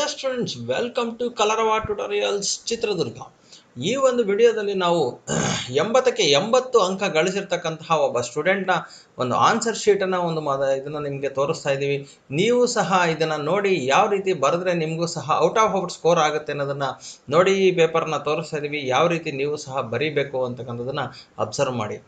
Dear students welcome to Kalarava tutorials Chitradurga ಈ ಒಂದು ವಿಡಿಯೋದಲ್ಲಿ ನಾವು ಎಂಬತ್ತಕ್ಕೆ ಎಂಬತ್ತು ಅಂಕ ಗಳಿಸಿರ್ತಕ್ಕಂತಹ ಒಬ್ಬ ಸ್ಟೂಡೆಂಟ್ನ ಒಂದು ಆನ್ಸರ್ ಶೀಟನ್ನು ಒಂದು ಮದ, ಇದನ್ನು ನಿಮಗೆ ತೋರಿಸ್ತಾ ಇದ್ದೀವಿ. ನೀವು ಸಹ ಇದನ್ನು ನೋಡಿ ಯಾವ ರೀತಿ ಬರೆದ್ರೆ ನಿಮಗೂ ಸಹ ಔಟ್ ಆಫ್ ಔಟ್ ಸ್ಕೋರ್ ಆಗುತ್ತೆ ಅನ್ನೋದನ್ನು ನೋಡಿ ಈ ಪೇಪರ್ನ ತೋರಿಸ್ತಾ ಇದ್ದೀವಿ. ಯಾವ ರೀತಿ ನೀವು ಸಹ ಬರೀಬೇಕು ಅಂತಕ್ಕಂಥದ್ದನ್ನು ಅಬ್ಸರ್ವ್ ಮಾಡಿ.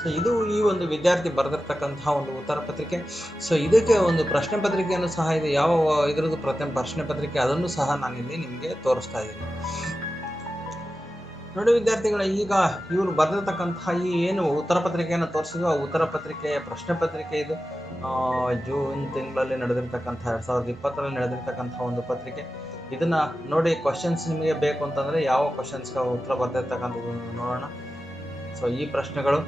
ಸೊ ಇದು ಈ ಒಂದು ವಿದ್ಯಾರ್ಥಿ ಬರೆದಿರ್ತಕ್ಕಂತಹ ಒಂದು ಉತ್ತರ ಪತ್ರಿಕೆ. ಸೊ ಇದಕ್ಕೆ ಒಂದು ಪ್ರಶ್ನೆ ಪತ್ರಿಕೆಯನ್ನು ಸಹ ಇದೆ. ಯಾವ ಇದರದ್ದು ಪ್ರತಿ ಪ್ರಶ್ನೆ ಪತ್ರಿಕೆ? ಅದನ್ನು ಸಹ ನಾನಿಲ್ಲಿ ನಿಮಗೆ ತೋರಿಸ್ತಾ ಇದ್ದೀನಿ. ನೋಡಿ ವಿದ್ಯಾರ್ಥಿಗಳ, ಈಗ ಇವರು ಬರೆದಿರ್ತಕ್ಕಂತಹ ಈ ಏನು ಉತ್ತರ ಪತ್ರಿಕೆಯನ್ನು ತೋರಿಸಿದ್ರು ಆ ಉತ್ತರ ಪತ್ರಿಕೆಯ ಪ್ರಶ್ನೆ ಪತ್ರಿಕೆ ಇದು. ಜೂನ್ ತಿಂಗಳಲ್ಲಿ ನಡೆದಿರ್ತಕ್ಕಂಥ, ಎರಡ್ ಸಾವಿರದ ಇಪ್ಪತ್ತರಲ್ಲಿ ನಡೆದಿರ್ತಕ್ಕಂಥ ಒಂದು ಪತ್ರಿಕೆ. ಇದನ್ನ ನೋಡಿ ಕ್ವಶನ್ಸ್ ನಿಮಗೆ ಬೇಕು ಅಂತಂದ್ರೆ ಯಾವ ಕ್ವಶನ್ಸ್ಗೆ ಉತ್ತರ ಬರ್ದಿರ್ತಕ್ಕಂಥದ್ದು ನೋಡೋಣ. ಸೊ ಈ ಪ್ರಶ್ನೆಗಳು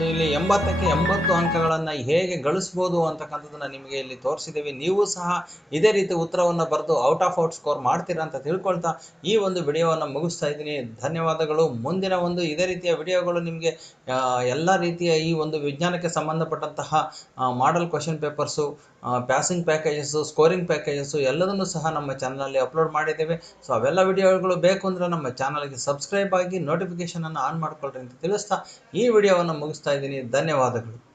ಸೊ ಇಲ್ಲಿ ಎಂಬತ್ತಕ್ಕೆ ಎಂಬತ್ತು ಅಂಕಗಳನ್ನು ಹೇಗೆ ಗಳಿಸ್ಬೋದು ಅಂತಕ್ಕಂಥದ್ದನ್ನು ನಿಮಗೆ ಇಲ್ಲಿ ತೋರಿಸಿದ್ದೀವಿ. ನೀವು ಸಹ ಇದೇ ರೀತಿ ಉತ್ತರವನ್ನು ಬರೆದು ಔಟ್ ಆಫ್ ಔಟ್ ಸ್ಕೋರ್ ಮಾಡ್ತೀರಾ ಅಂತ ತಿಳ್ಕೊಳ್ತಾ ಈ ಒಂದು ವಿಡಿಯೋವನ್ನು ಮುಗಿಸ್ತಾ ಇದ್ದೀನಿ. ಧನ್ಯವಾದಗಳು. ಮುಂದಿನ ಒಂದು ಇದೇ ರೀತಿಯ ವಿಡಿಯೋಗಳು ನಿಮಗೆ ಎಲ್ಲ ರೀತಿಯ ಈ ಒಂದು ವಿಜ್ಞಾನಕ್ಕೆ ಸಂಬಂಧಪಟ್ಟಂತಹ model question papers passing packages scoring packages ಎಲ್ಲದನ್ನು ಸಹ ನಮ್ಮ ಚಾನಲಲ್ಲಿ ಅಪ್ಲೋಡ್ ಮಾಡಿದ್ದೇವೆ. ಸೊ ಅವೆಲ್ಲ ವಿಡಿಯೋಗಳು ಬೇಕು ಅಂದರೆ ನಮ್ಮ ಚಾನಲ್ಗೆ ಸಬ್ಸ್ಕ್ರೈಬ್ ಆಗಿ ನೋಟಿಫಿಕೇಷನನ್ನು ಆನ್ ಮಾಡ್ಕೊಳ್ರಿ ಅಂತ ತಿಳಿಸ್ತಾ ಈ ವಿಡಿಯೋವನ್ನು ಮುಗಿಸ್ತಾ ಇದ್ದೀನಿ. ಧನ್ಯವಾದಗಳು.